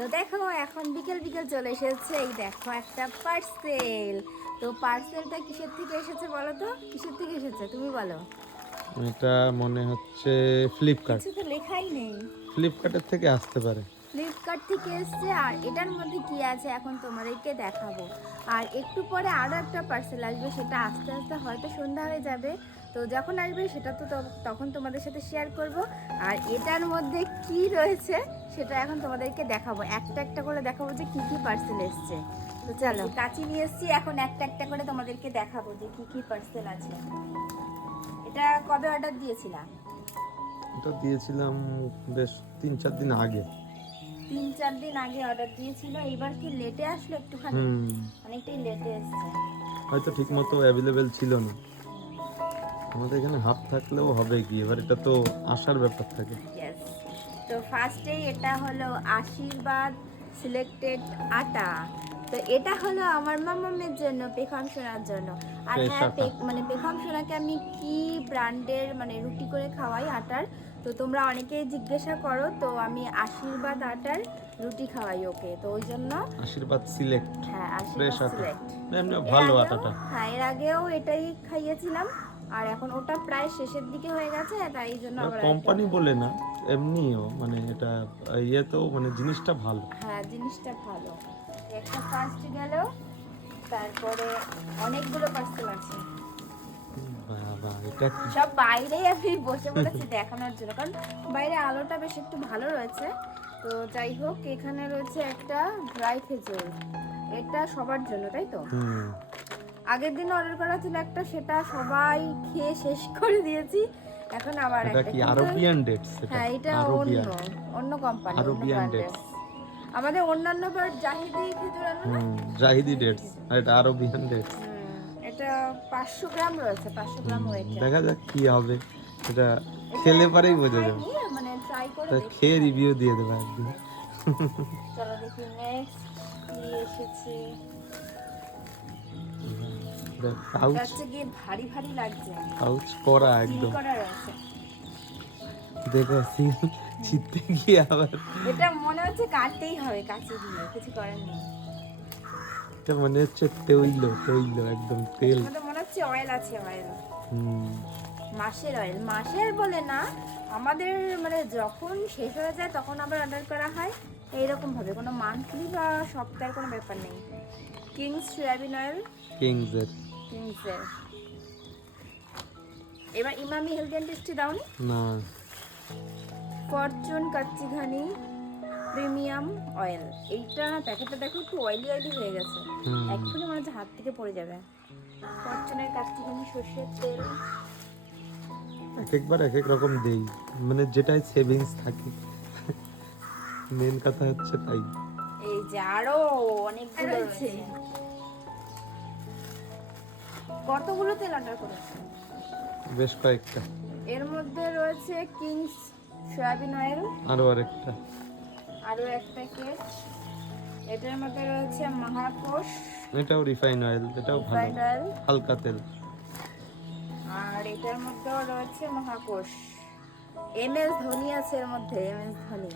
তো দেখো এখন বিকেল বিকেল চলে এসেছে, এই দেখো একটা পার্সেল। তো পার্সেলটা কিসের থেকে এসেছে বলো তো, কিসের থেকে এসেছে তুমি বলো। এটা মনে হচ্ছে ফ্লিপকার্ট। কিছু তো লেখাই নেই। ফ্লিপকার্টের থেকে আসতে পারে। ফ্লিপকার্ট থেকে এসছে, আর এটার মধ্যে কি আছে এখন তোমাদেরকে দেখাবো। আর একটু পরে আরও একটা পার্সেল আসবে, সেটা আস্তে আস্তে হয়তো সন্ধ্যা হয়ে যাবে। তো যখন আসবে সেটা তো তখন তোমাদের সাথে শেয়ার করব। আর এটার মধ্যে কি রয়েছে সেটা এখন তোমাদেরকে দেখাবো, একটা একটা করে দেখাবো যে কি কি পার্সেল এসছে। তো চলো, কাঁচি নিয়ে এসছি, এখন একটা একটা করে তোমাদেরকে দেখাবো যে কি কি পার্সেল আছে। এটা কবে অর্ডার দিয়েছিলাম? এটা দিয়েছিলাম বেশ 3-4 দিন আগে। 3-4 দিন আগে অর্ডার দিয়েছিল। এবার কি লেটে আসলো একটুখানি, অনেকটাই লেটে এসছে। হয়তো ঠিক মতো অ্যাভেলেবেল ছিল না। আমাদের এখানে হাফ থাকলেও হবে কি, এবার এটা তো আসার ব্যাপার থাকে। ইয়েস। তো ফার্স্টেই এটা হলো আশীর্বাদ সিলেক্টেড আটা। তো এটা হলো আমার মামামের জন্য, পেখম সোনার জন্য। আর Fresh হ্যাঁ, আটা। মানে পেখম সোনাকে আমি কি ব্র্যান্ডের মানে রুটি করে খাওয়াই আটার, তো তোমরা অনেকেই জিজ্ঞাসা করো, তো আমি আশীর্বাদ আটার রুটি খাওয়াই ওকে, তো ওই জন্য আশীর্বাদ সিলেক্ট। হ্যাঁ ফ্রেশ আশীর্বাদ আটা। সিলেক্ট। এমনি ভালো এর আগেও আটাটা। হ্যাঁ, এর আগেও এটাই খাইয়েছিলাম, আর এখন ওটা প্রায় শেষের দিকে হয়ে গেছে, তাই জন্য আবার কোম্পানি বলে না, এমনিও মানে এটা ইয়েতেও মানে জিনিসটা ভালো। হ্যাঁ জিনিসটা ভালো। একটা ফার্স্ট গেল, তারপরে অনেকগুলো পার্সেল আছে। বাবা, এটা কি? সব বাইরেই আমি বসে পড়েছি দেখানোর জন্য, কারণ বাইরে আলোটা বেশ একটু ভালো রয়েছে। তো যাই হোক, এখানে রয়েছে একটা ড্রাই খেজুর, এটা সবার জন্য তাই তো। আগের দিন অর্ডার করা ছিল একটা, সেটা সবাই খেয়ে শেষ করে দিয়েছি। এখন আবার এটা একটা, কি আরবিয়ান ডেটস? হ্যাঁ এটা অন্য কোম্পানি, অন্য আরবিয়ান ব্র্যান্ডের। ডেটস। আমাদের অন্যান্য বার জাহিদি খেজুর আনো না, জাহিদি ডেটস, আর এটা আরবিয়ান ডেটস। এটা 500 গ্রাম রয়েছে, 500 গ্রাম ওয়েট। দেখা যাক কি হবে, এটা খেলে পরেই বোঝা যাবে। মানে ট্রাই করে তা দেখি। খেয়ে রিভিউ দিয়ে দেবো একদিন। চলো দেখি নেক্সট কি এসেছে। পাউচ, কাছে গিয়ে ভারী ভারী লাগছে, পাউচ করা সিল একদম। করা রয়েছে। দেখো সিল ছিটতে গিয়ে আবার। এটা মনে হচ্ছে কাটতেই হবে কাছে দিয়ে, কিছু করার নেই। এটা মনে হচ্ছে তৈল তৈল, একদম তেল। আমাদের মনে হচ্ছে অয়েল আছে, অয়েল। হুম। মাসের অয়েল, মাসের বলে না, আমাদের মানে যখন শেষ হয়ে যায় তখন আবার অর্ডার করা হয় এইরকম ভাবে, কোনো মান্থলি বা সপ্তাহের কোনো ব্যাপার নেই। কিংস সয়াবিন অয়েল, কিংসের। কিংসের। এবার ইমামি হেলথ অ্যান্ড টেস্টি দাও নি। না, ফরচুন কাচ্চি ঘানি প্রিমিয়াম অয়েল। এইটা প্যাকেটটা দেখো একটু অয়েলি অয়েলি হয়ে গেছে, এক্ষুনি মনে হচ্ছে হাত থেকে পড়ে যাবে। ফরচুনের কাচ্চি ঘানি সর্ষের তেল। এক একবার এক এক রকম দেই, মানে যেটাই সেভিংস থাকে। মেন কথা হচ্ছে তাই। এই যে আরো অনেকগুলো রয়েছে। কতগুলো তেল অর্ডার করেছে? বেশ কয়েকটা। এর মধ্যে রয়েছে কিংস সয়াবিন অয়েল, আরো আরেকটা। আরো এক প্যাকেট। এটার মধ্যে রয়েছে মহাকোষ, এটাও রিফাইন অয়েল, এটাও ভালো, রিফাইন্ড অয়েল। হালকা তেল। আর এটার মধ্যেও রয়েছে মহাকোষ। এমএস ধোনি আছে এর মধ্যে, এমএস ধোনি।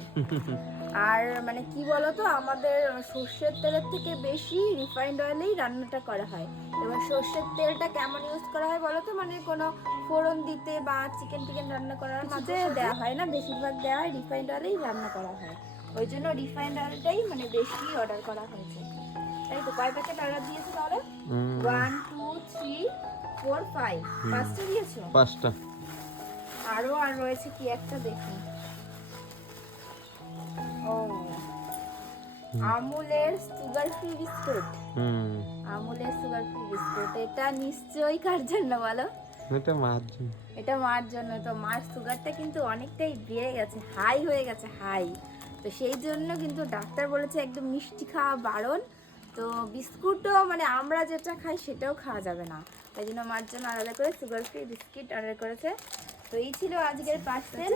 আর মানে কি বলতো, আমাদের সর্ষের তেলের থেকে বেশি রিফাইন্ড অয়েলেই রান্নাটা করা হয়। এবার সর্ষের তেলটা কেমন ইউজ করা হয় বলতো, মানে কোনো ফোড়ন দিতে বা চিকেন টিকেন রান্না করার মধ্যে দেওয়া হয় না, বেশিরভাগ দেওয়া হয় রিফাইন্ড অয়েলেই রান্না করা হয়। ওই জন্য রিফাইন্ড অয়েলটাই মানে বেশি অর্ডার করা হয়েছে। তাই তো, কয় প্যাকেট অর্ডার দিয়েছো তাহলে? 1 2 3 4 5, 5টা দিয়েছো? 5টা। আরো আর রয়েছে কি একটা দেখি। ও, আমুলের সুগার ফ্রি বিস্কুট। আমুলের সুগার ফ্রি বিস্কুট, এটা নিশ্চয়ই কার জন্য বলো? এটা মার জন্য। এটা মার জন্য। তো মার সুগারটা কিন্তু অনেকটাই বেড়ে গেছে, হাই হয়ে গেছে, হাই। তো সেই জন্য কিন্তু ডাক্তার বলেছে একদম মিষ্টি খাওয়া বারণ। তো বিস্কুটও মানে আমরা যেটা খাই সেটাও খাওয়া যাবে না, তাই জন্য মার জন্য আলাদা করে সুগার ফ্রি বিস্কিট অর্ডার করেছে। তো এই ছিল আজকের পার্সেল।